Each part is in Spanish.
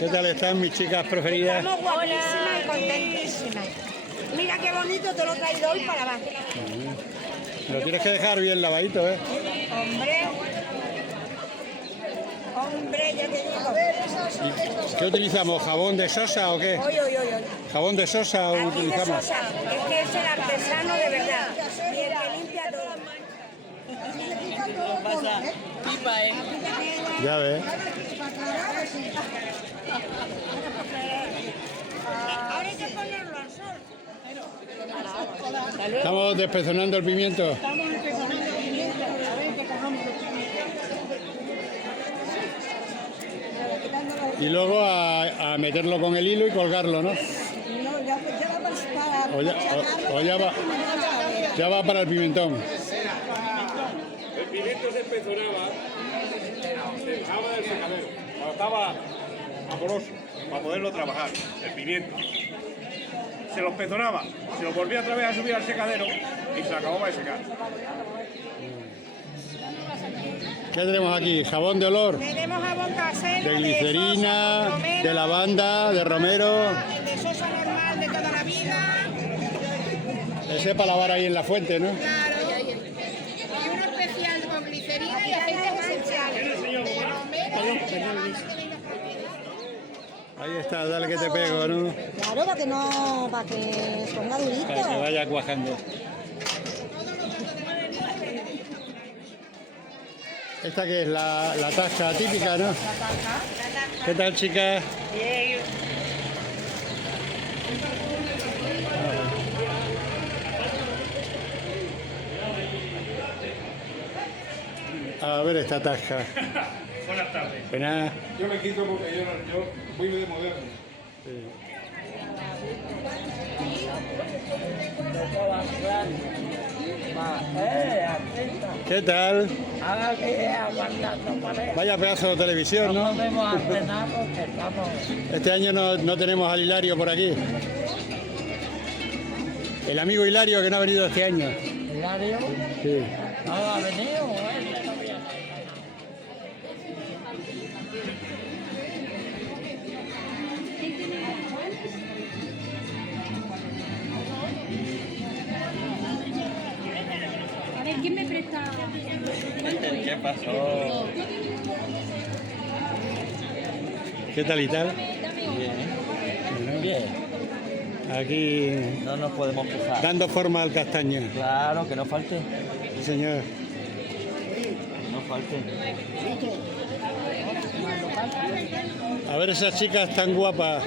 ¿Qué tal están mis chicas preferidas? Estamos guapísimas y contentísimas. Mira qué bonito, te lo he traído hoy para abajo. Lo tienes que dejar bien lavadito, ¿eh? Hombre, ya te digo. ¿Qué utilizamos? ¿Jabón de sosa o qué? Oye. ¿Jabón de sosa Aquí de utilizamos? Sosa, es que es el artesano de verdad. Y el que limpia todo. Ya ves. Ahora hay que ponerlo al sol. Estamos despezonando el pimiento. Y luego a meterlo con el hilo y colgarlo, ¿no? O ya va para el pimentón. El pimiento se empezonaba, se dejaba del secadero, cuando estaba amoroso, para poderlo trabajar, el pimiento. Se lo pezonaba, se lo volvía otra vez a subir al secadero y se acababa de secar. ¿Qué tenemos aquí? Jabón de olor, Tenemos jabón casero, de glicerina, sosa, romero, de lavanda, de romero. de sosa normal de toda la vida. Ese para lavar ahí en la fuente, ¿no? Claro. Y uno especial con glicerina y aceites esenciales. De romero. Ahí está, dale que te pego, ¿no? Claro, para que se ponga durito. Para que vaya cuajando. Esta que es la tasca típica, ¿no? ¿Qué tal, chicas? Bien. A ver esta tasca. Buenas tardes. Pues nada. Yo me quito porque yo voy de moderno. ¿Qué tal? Vaya pedazo de televisión, ¿no? Podemos hacer nada porque estamos... Este año no tenemos al Hilario por aquí. El amigo Hilario que no ha venido este año. Hilario, Sí. no ha venido, A ver, ¿quién me presta? ¿Qué pasó? ¿Qué tal y tal? Bien. Bien. Aquí No nos podemos quejar. dando forma al castaño. Claro, que no falte. Sí, señor. No falte. A ver esas chicas tan guapas.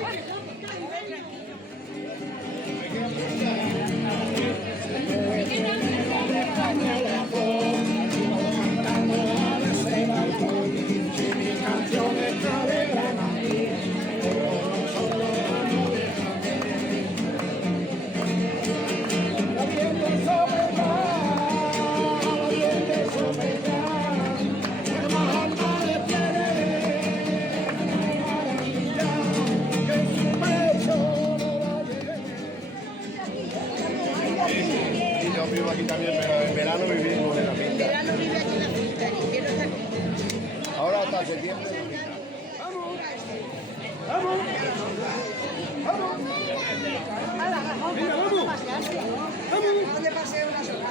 Yo vivo aquí también, pero en verano vivimos en la finca. Ahora hasta septiembre. ¿Dónde pasé una sola?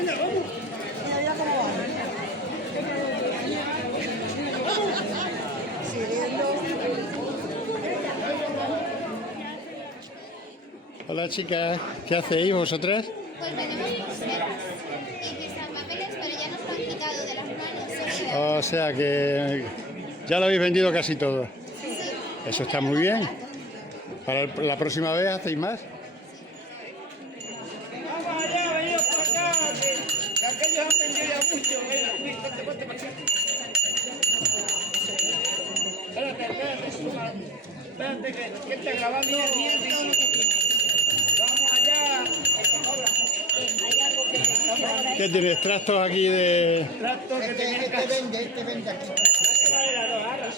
Mira cómo va. Hola chicas, ¿qué hacéis vosotras? Pues vendemos pulseras y papeles, pero ya nos lo han quitado de las manos. O sea que ya lo habéis vendido casi todo. Eso está muy bien. Para la próxima vez hacéis más. Vamos allá, venidos por acá, que aquellos han vendido ya mucho. Venga, ponte para acá. Espérate, que te grabando. Vamos allá. ¿Qué tienes? ¿Trastos aquí de...? Trato que tenía que Este vende aquí.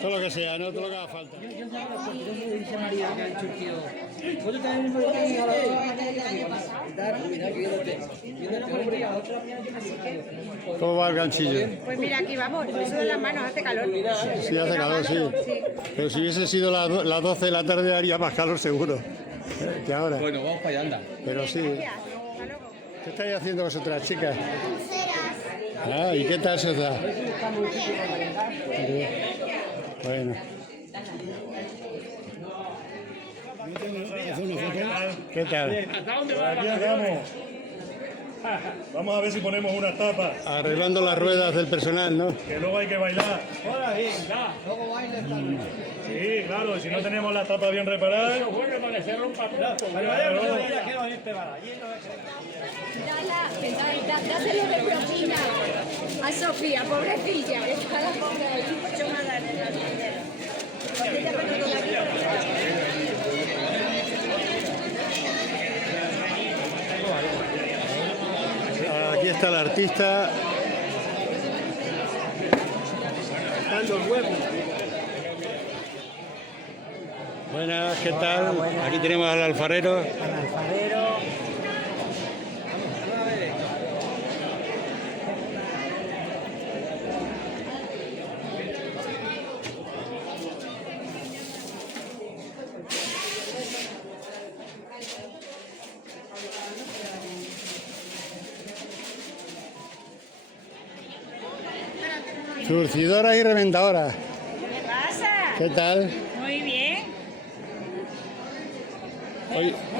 Todo lo que sea, ¿no? Todo lo que haga falta. Dice María que ha dicho el tío. ¿Vosotros también me lo tenéis a la Mira, ¿Cómo va el ganchillo? Pues mira, aquí vamos, me sudan las manos, hace calor. Sí, hace calor, sí. Pero si hubiese sido las 12 de la tarde haría más calor seguro que ahora. Bueno, vamos para allá, anda. Pero sí. ¿Qué estáis haciendo vosotras, chicas? Pulseras. Ah, ¿y qué tal se os da? Bueno. ¿Qué tal? Aquí andamos. Vamos a ver si ponemos una tapa, Arreglando las ruedas del personal, ¿no? que luego hay que bailar. Sí, claro, y si no tenemos la tapa bien reparada. Dáselo de propina a Sofía, pobrecilla. Está la pobre ahí, mucho más Aquí está el artista. Buenas, ¿qué tal? Aquí tenemos al alfarero. Surcidoras y revendadoras. ¿Qué pasa? ¿Qué tal? Muy bien.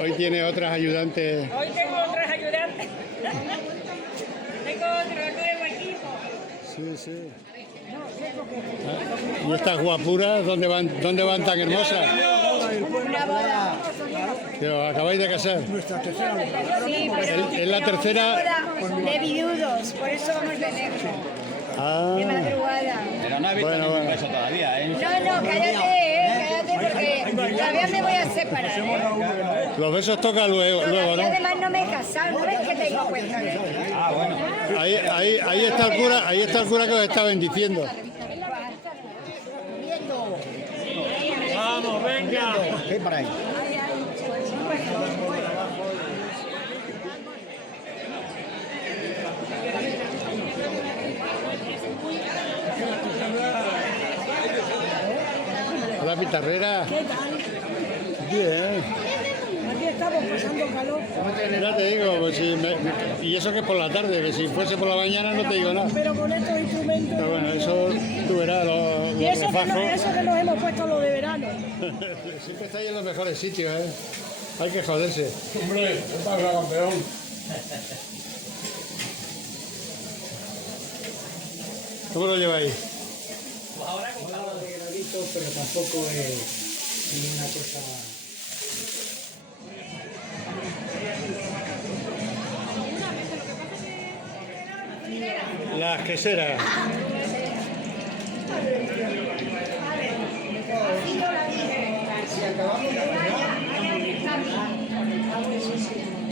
Hoy tiene otras ayudantes. Hoy tengo otras ayudantes. Tengo otro nuevo equipo. Sí, sí. ¿Y estas guapuras dónde van tan hermosas? Una boda. ¿Que os acabáis de casar? Sí, pero Es la tercera. de viudos, por eso vamos de negro. Ah, De madrugada. Pero no he visto Bueno, ningún bueno. beso todavía, ¿eh? No, cállate porque todavía me voy a separar. los besos tocan luego, Y ¿no? además no me he casado, ¿no ves que tengo puesto eso? Ahí está el cura que os está bendiciendo. Vamos, venga. ¿Qué para ahí? Hola, pitarrera. Bien. Aquí estamos pasando calor. Ya te digo, pues y eso que es por la tarde, que si fuese por la mañana no te digo nada. Pero con estos instrumentos. Pero bueno, eso tú verás, los Y eso que, refajos. eso que nos hemos puesto lo de verano. Siempre estáis en los mejores sitios, ¿eh? Hay que joderse. Hombre, ¿qué pasa, campeón? ¿Cómo lo lleváis? Pero tampoco es ninguna cosa. Las queseras.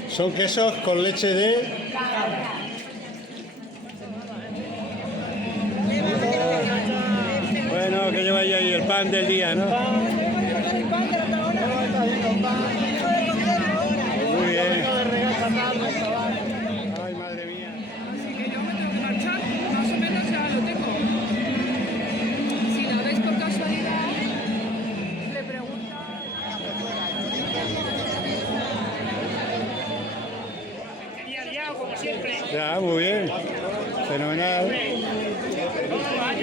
Son quesos con leche de... Bueno, que lleváis ahí el pan del día, ¿no? Muy bien. Ay, madre mía. Así que yo me tengo que marchar, más o menos ya lo tengo. Si la veis por casualidad, le pregunta. Quería liado, como siempre. Ya, muy bien. Fenomenal.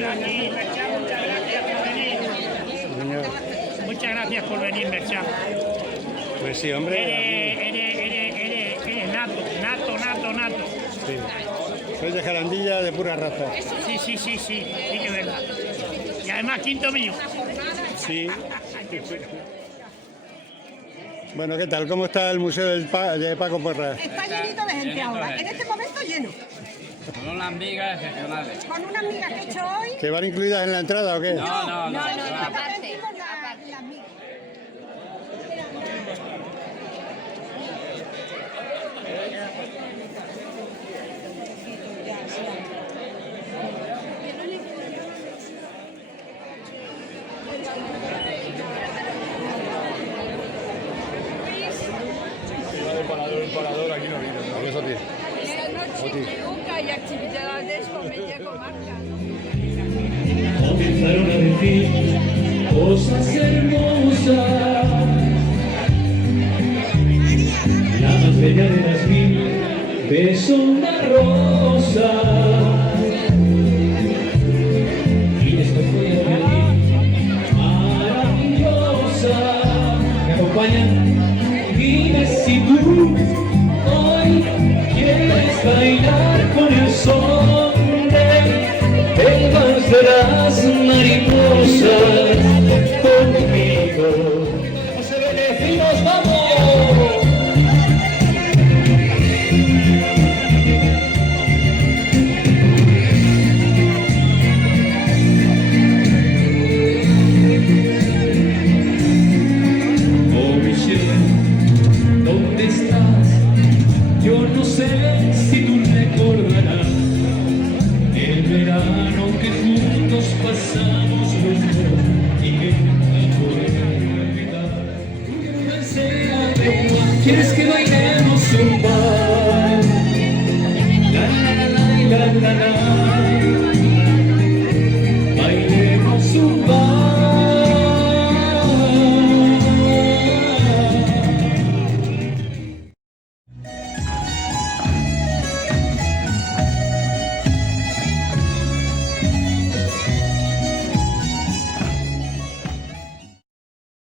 Aquí, Merchan, muchas gracias por venir. Señor. Muchas gracias por venir, Merchan. Pues sí, hombre. Eres nato. Sí. Soy de Jarandilla de pura raza. Sí que es verdad. Y además, quinto mío. Sí. Bueno, ¿qué tal? ¿Cómo está el Museo de Paco Porras? Está llenito de gente ahora. En este momento lleno. Con unas migas excepcionales. Con unas migas que he hecho hoy. ¿Que van incluidas en la entrada o qué? No. Aparte. Las migas. Comenzaron a decir cosas hermosas. La más bella de las mil besó una rosa. Y esto fue maravillosa. ¿Me acompañan? Dime si tú hoy quieres bailar con el son del vals de las mariposas conmigo. No se ve, decimos vamos. Oh Michelle, ¿dónde estás? Yo no sé si tú recordarás el verano que juntos pasamos los dos y que nunca podré olvidar. ¿Quieres que baile?